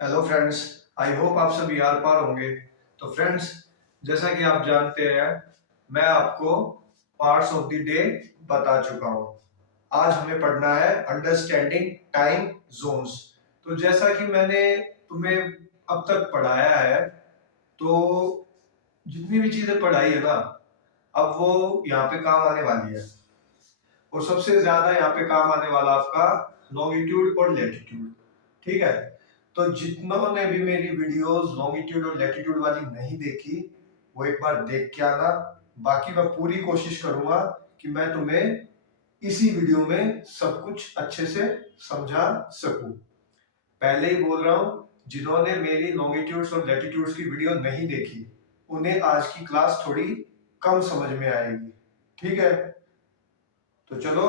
Hello friends. I hope आप सब यार पार होंगे। तो फ्रेंड्स, जैसा कि आप जानते हैं, मैं आपको पार्ट्स ऑफ द डे बता चुका हूँ। आज हमें पढ़ना है अंडरस्टैंडिंग टाइम जोन्स। तो जैसा कि मैंने तुम्हें अब तक पढ़ाया है, तो जितनी भी चीजें पढ़ाई है ना, अब वो यहाँ पे काम आने वाली है। और सबसे ज्यादा यहाँ पे काम आने वाला आपका लॉन्गिट्यूड और लेटिट्यूड। ठीक है। तो जितनों ने भी मेरी वीडियोस लॉन्गिट्यूड और लेटिट्यूड वाली नहीं देखी, वो एक बार देख के आना। बाकी मैं पूरी कोशिश करूंगा कि मैं तुम्हें इसी वीडियो में सब कुछ अच्छे से समझा सकूं। पहले ही बोल रहा हूं, जिन्होंने मेरी लॉन्गिट्यूड्स और लेटिट्यूड्स की वीडियो नहीं देखी, उन्हें आज की क्लास थोड़ी कम समझ में आएगी। ठीक है। तो चलो,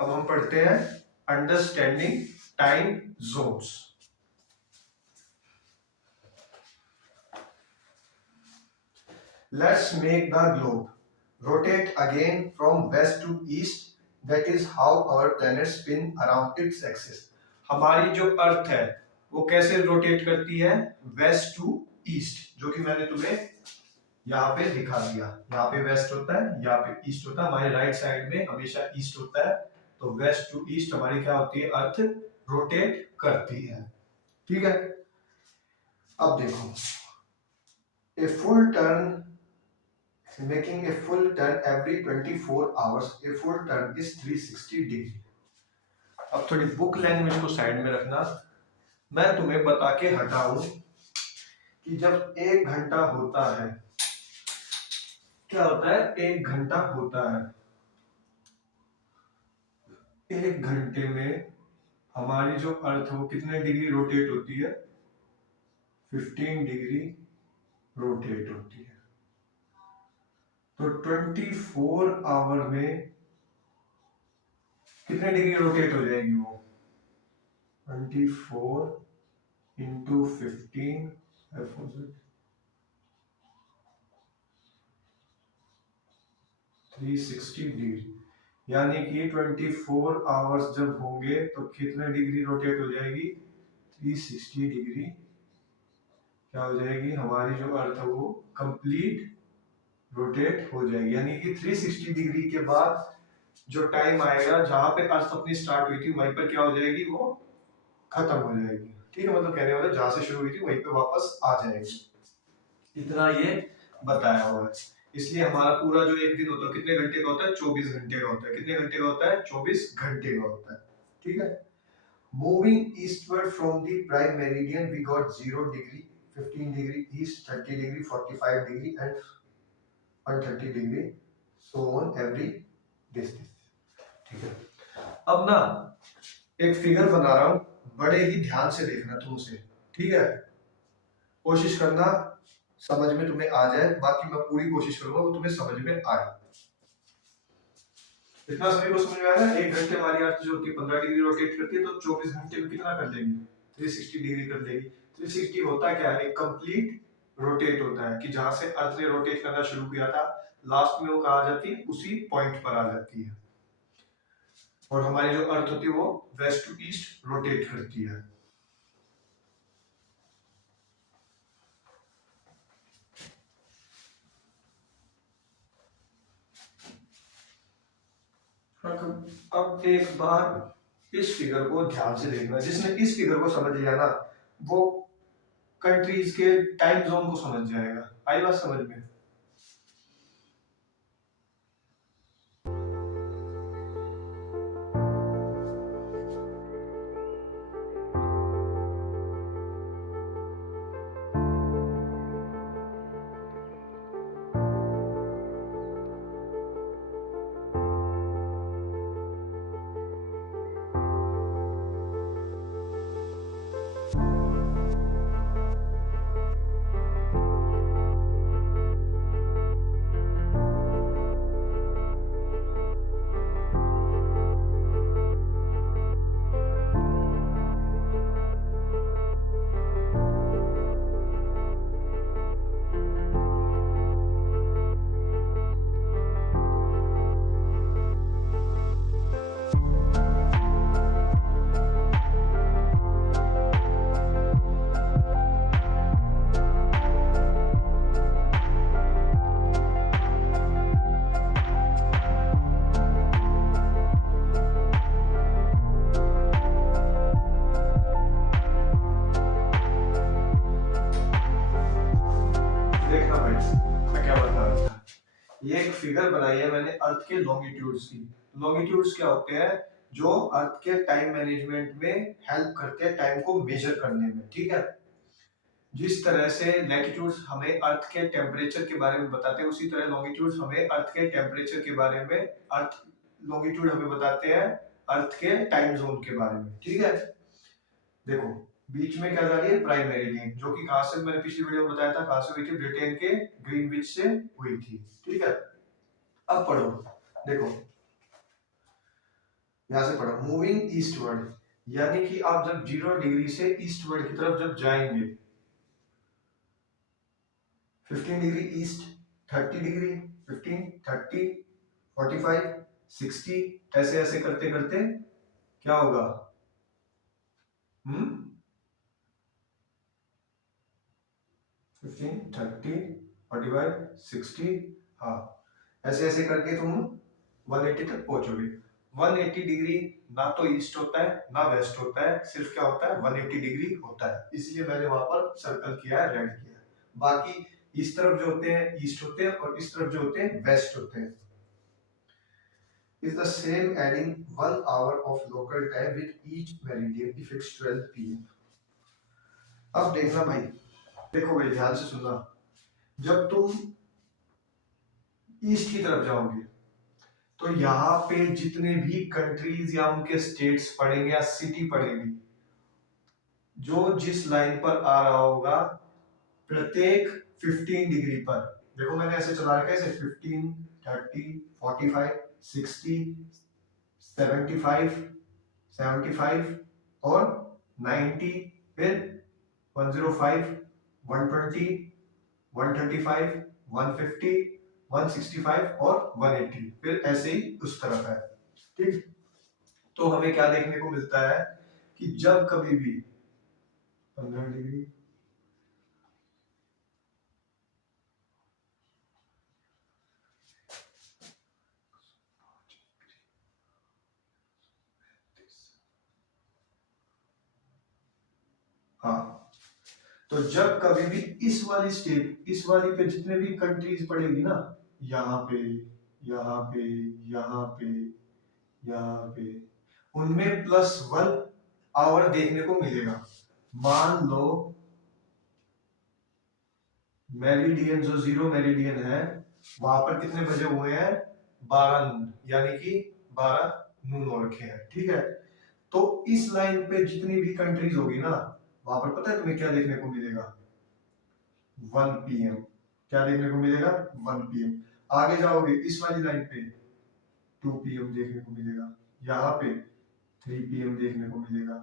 अब हम पढ़ते हैं understanding time zones. Let's make the globe rotate again from west to east. That is how our planet spin around its axis. हमारी जो अर्थ है वो कैसे रोटेट करती है? वेस्ट टू ईस्ट, जो कि मैंने तुम्हें यहाँ पे दिखा दिया। यहाँ पे वेस्ट होता है, यहाँ पे ईस्ट होता है। हमारे राइट साइड में हमेशा ईस्ट होता है। तो वेस्ट टू ईस्ट हमारी क्या होती है? अर्थ रोटेट करती है। ठीक है। अब देखो, a full turn making a full turn every 24 hours. A full turn is 360 degree. अब थोड़ी बुक लैंग्वेज को साइड में रखना। मैं तुम्हें बता के हटाऊं कि जब 1 घंटा होता है, क्या होता है? 1 घंटा होता है। 1 घंटे में हमारी जो अर्थ है वो कितने डिग्री रोटेट होती है? 15 डिग्री रोटेट होती है। तो 24 आवर में कितने डिग्री रोटेट हो जाएगी वो? 24 into 15 360 डिग्री। यानी कि 24 आवर्स जब होंगे तो कितने डिग्री रोटेट हो जाएगी? 360 डिग्री। क्या हो जाएगी? हमारी जो अर्थ है वो कंप्लीट रोटेट हो जाएगी। यानी कि 360 डिग्री के बाद जो टाइम आएगा जहां पे अर्थ अपनी स्टार्ट हुई थी, वहीं पर क्या हो जाएगी? वो खत्म हो जाएगी। ठीक है। मतलब कहने वाला जहां से शुरू हुई थी वहीं पे वापस आ जाएगी। इतना ये बताया हुआ है। इसलिए हमारा पूरा जो एक दिन होता है कितने घंटे का होता है? 24 घंटे का होता है। कितने घंटे का होता है? 24 घंटे का होता है। ठीक है। Moving eastward from the prime meridian we got 0 degree, 15 degree east, 30 degree, 45 degree and 130 degree, so on every distance. ठीक है। अब ना एक फिगर बना रहा हूं, बड़े ही ध्यान से देखना तुमसे। ठीक है। कोशिश करना समझ में तुम्हें आ जाए। बाकी मैं पूरी कोशिश करूंगा वो तुम्हें समझ में आए। इतना सभी को समझ में आया ना? 1 घंटे हमारी अर्थ जो होती है 15 डिग्री रोटेट करती है, तो 24 घंटे में कितना कर लेगी? 360 डिग्री कर लेगी। 360 होता क्या है? एक कंप्लीट रोटेट होता है कि जहां से अर्थ ने रोटेट करना शुरू किया था, लास्ट में वो कहा जाती है? उसी पॉइंट पर आ जाती है। और हमारी जो अर्थ होती है वो वेस्ट टू ईस्ट रोटेट करती है। अब एक बार इस फिगर को ध्यान से देखना। जिसने इस फिगर को समझ लिया ना, वो कंट्रीज के टाइम जोन को समझ जाएगा। आई बात समझ में? ये एक फिगर बनाई है मैंने अर्थ के लॉन्गिट्यूड्स की। लॉन्गिट्यूड्स क्या होते हैं? जो अर्थ के टाइम मैनेजमेंट में हेल्प करते हैं टाइम को मेजर करने में, ठीक है। जिस तरह से लैटिट्यूड्स हमें अर्थ के टेम्परेचर के बारे में बताते हैं, उसी तरह लॉन्गिट्यूड्स हमें अर्थ के टेम्परेचर के बारे में, अर्थ लॉन्गिट्यूड हमें बताते हैं अर्थ के टाइम जोन के बारे में, ठीक है। देखो बीच में क्या जा रही है? प्राइम मेरिडियन, जो कि कहां से, मैंने पिछली वीडियो में बताया था कहां से हुई थी, ब्रिटेन के ग्रीनविच से हुई थी, ठीक है। अब पढ़ो, देखो यहां से पढ़ो, मूविंग ईस्टवर्ड, यानी कि आप जब 0 डिग्री से ईस्टवर्ड की तरफ जब जाएंगे, 15 डिग्री ईस्ट, 30 डिग्री, 15, 30, 45, 60, ऐसे ऐसे करते करते क्या होगा? 15, 30, 45, 60, हाँ ऐसे ऐसे करके तुम 180 तक पहुंचोगे। 180 डिग्री ना तो ईस्ट होता है ना वेस्ट होता है, सिर्फ क्या होता है? 180 डिग्री होता है, इसलिए मैंने वहां पर सर्कल किया है, रेड किया है। बाकी इस तरफ जो होते हैं ईस्ट होते हैं, और इस तरफ जो होते हैं वेस्ट होते हैं। Is the same adding 1 hour of local time with each meridian if it's 12 p.m. अब देखना भाई, देखो भाई ध्यान से सुनना, जब तुम ईस्ट की तरफ जाओगे तो यहाँ पे जितने भी कंट्रीज या उनके स्टेट्स पड़ेंगे या सिटी पड़ेगी, जो जिस लाइन पर आ रहा होगा प्रत्येक 15 डिग्री पर, देखो मैंने ऐसे चला रखा है, ऐसे 15, 30, 45, 60, 75, 75 और 90, फिर 105, 120, 135, 150, 165 और 180, फिर ऐसे ही उस तरफ है, ठीक। तो हमें क्या देखने को मिलता है कि जब कभी भी 15 डिग्री, हाँ, तो जब कभी भी इस वाली स्टेट, इस वाली पे जितने भी कंट्रीज पड़ेगी ना, यहाँ पे, यहाँ पे, यहाँ पे, यहाँ पे, उनमें +1 आवर देखने को मिलेगा। मान लो मेरिडियन, जो 0 मेरिडियन है, वहां पर कितने बजे हुए हैं? 12 नून, यानी कि 12 नून हो रखे हैं, ठीक है। तो इस लाइन पे जितनी भी कंट्रीज होगी ना, वहां पर पता है तुम्हें क्या देखने को मिलेगा? 1 PM। क्या देखने को मिलेगा? 1 PM। आगे जाओगे इस वाली लाइन पे 2 PM देखने को मिलेगा, यहाँ पे 3 PM देखने को मिलेगा,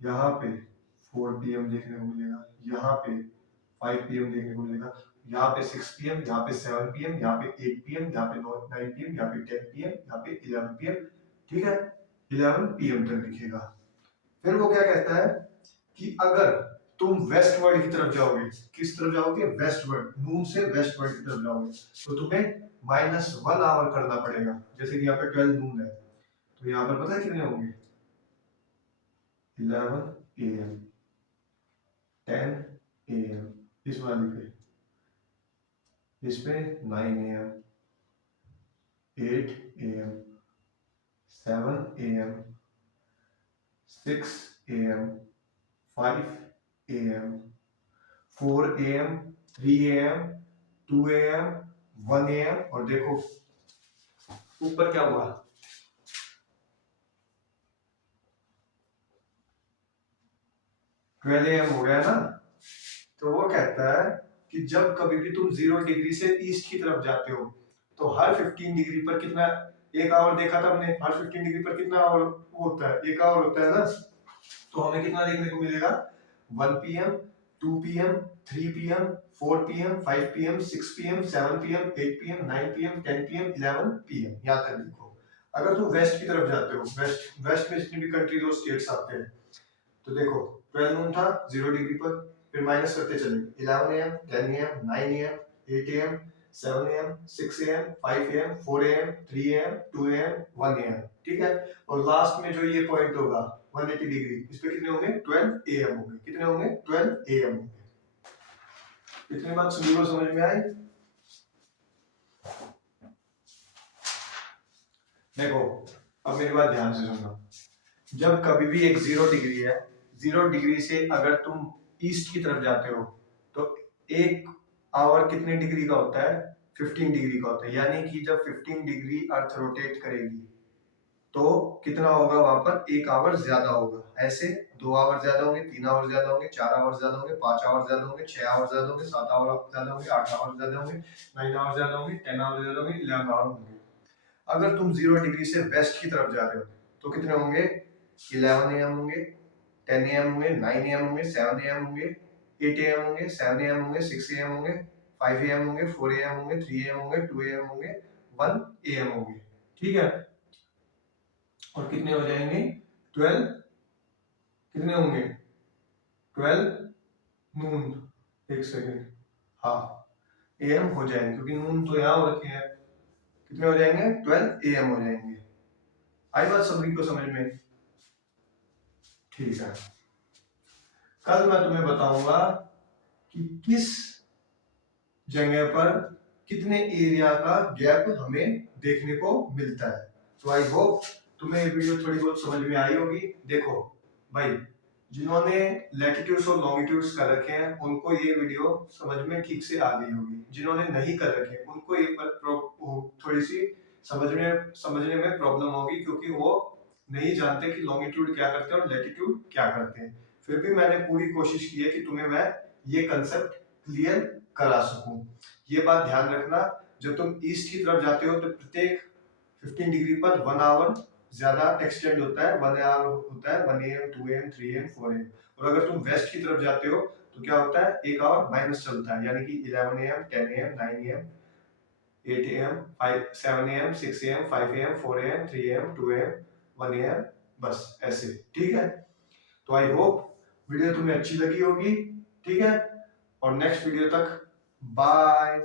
यहाँ पे 4 PM देखने को मिलेगा, यहाँ पे 5 PM देखने को मिलेगा, यहाँ पे 6 PM, यहाँ पे 7 PM, यहाँ पे 8 PM, यहाँ पे 9 PM, यहाँ पे 10 PM, यहाँ पे 11 PM, ठीक है। 11 PM तक दिखेगा। फिर वो क्या कहता है कि अगर तुम वेस्टवर्ड की तरफ जाओगे, किस तरफ जाओगे? वेस्टवर्ड, नून से वेस्टवर्ड की तरफ जाओगे, तो तुम्हें -1 आवर करना पड़ेगा। जैसे कि यहाँ पे 12 नून है, तो यहाँ पर पता है कितने होंगे? 11 AM, 10 AM, इस वाली पे, इस पे 9 AM, 8 AM, 7 AM, 6 AM, 5 AM, 4 AM, 3 AM, 2 AM, 1 AM, और देखो ऊपर क्या हुआ? 12 AM हो गया ना। तो वो कहता है कि जब कभी भी तुम 0 डिग्री से ईस्ट की तरफ जाते हो, तो हर 15 डिग्री पर कितना, 1 आवर देखा था हमने, हर 15 डिग्री पर कितना आवर होता है? 1 आवर होता है ना। तो हमें कितना देखने को मिलेगा? 1 PM, 2 PM, 3 PM, 4 PM, 5 PM, 6 PM, 7 PM, 8 PM, 9 PM, 10 PM, 11 PM, यहाँ तक देखो। अगर तुम वेस्ट की तरफ जाते हो, वेस्ट वेस्ट में जितनी भी कंट्रीज और स्टेट्स आते हैं, तो देखो 12 नून था 0 डिग्री पर, फिर माइनस करते चले 11 AM, 10 AM, 9 AM, 8 AM, 7 AM, 6 AM, 5 AM, 4 AM, 3 AM, 2 AM, 1 AM, ठीक है। और लास्ट में जो ये पॉइंट होगा 180 डिग्री, इस पे कितने होंगे? 12 AM होंगे। कितने होंगे? 12 AM होंगे। इतनी बात सुनी, समझ में आई? देखो, अब मेरी बात ध्यान से सुनना। जब कभी भी एक 0 डिग्री है, 0 डिग्री से अगर तुम ईस्ट की तरफ जाते हो तो एक आवर कितने डिग्री का होता है? 15 डिग्री का होता है। यानी कि जब 15 डिग्री अर्थ रोटेट करेगी तो कितना होगा? वहां पर 1 आवर ज्यादा होगा। ऐसे 2 आवर ज्यादा होंगे, 3 आवर ज्यादा होंगे, 4 आवर ज्यादा होंगे, 5 आवर ज्यादा होंगे, 6 आवर ज्यादा होंगे, 7 आवर ज्यादा होंगे, 8 आवर ज्यादा होंगे, 9 आवर ज्यादा होंगे, 10 आवर ज्यादा होंगे, 11 आवर होंगे। अगर तुम 0 डिग्री से वेस्ट की तरफ जा रहे हो तो कितने होंगे? 11 AM होंगे, 10 AM होंगे, 9 AM होंगे, 7 AM होंगे, 8 AM होंगे, 7 AM होंगे, 6 AM होंगे, 5 AM होंगे, 4 AM होंगे, 3 AM होंगे, 2 AM होंगे, 1 AM होंगे। ठीक है। और कितने हो जाएंगे? 12। कितने होंगे? 12 नून। एक सेकेंड, हाँ, AM हो जाएंगे क्योंकि नून तो यहाँ हो रखे हैं। कितने हो जाएंगे? 12 AM हो जाएंगे। आई बात सभी को समझ में? ठीक है। कल मैं तुम्हें बताऊंगा कि किस जगह पर कितने एरिया का गैप हमें देखने को मिलता है। तो आई होप तुम्हें ये वीडियो थोड़ी बहुत समझ में आई होगी। देखो भाई, जिन्होंने लैटिट्यूड्स और लॉन्गिट्यूड्स कर रखे हैं उनको ये वीडियो समझ में ठीक से आ गई होगी। जिन्होंने नहीं कर रखे उनको ये थोड़ी सी समझने में प्रॉब्लम होगी, क्योंकि वो नहीं जानते कि लॉन्गिट्यूड क्या करते हैं और लैटिट्यूड क्या करते हैं। फिर भी मैंने पूरी कोशिश की है कि तुम्हें मैं ये कंसेप्ट क्लियर करा सकूं। ये बात ध्यान रखना, जब तुम ईस्ट की तरफ जाते हो तो प्रत्येक 15 डिग्री पर 1 आवर ज्यादा एक्सटेंड होता है। 1 आवर होता है 1 AM, 2 AM, 3 AM, 4 AM। और अगर तुम वेस्ट की तरफ जाते हो तो क्या होता है? 1 आवर माइनस चलता है, यानी कि 11 AM, 10 AM, 9 AM, 8 AM, 7 AM, 6 AM, 5 AM, 4 AM, 3 AM, 2 AM, 1 AM, बस ऐसे। ठीक है। तो आई होप वीडियो तुम्हें अच्छी लगी होगी। ठीक है। और नेक्स्ट वीडियो तक बाय।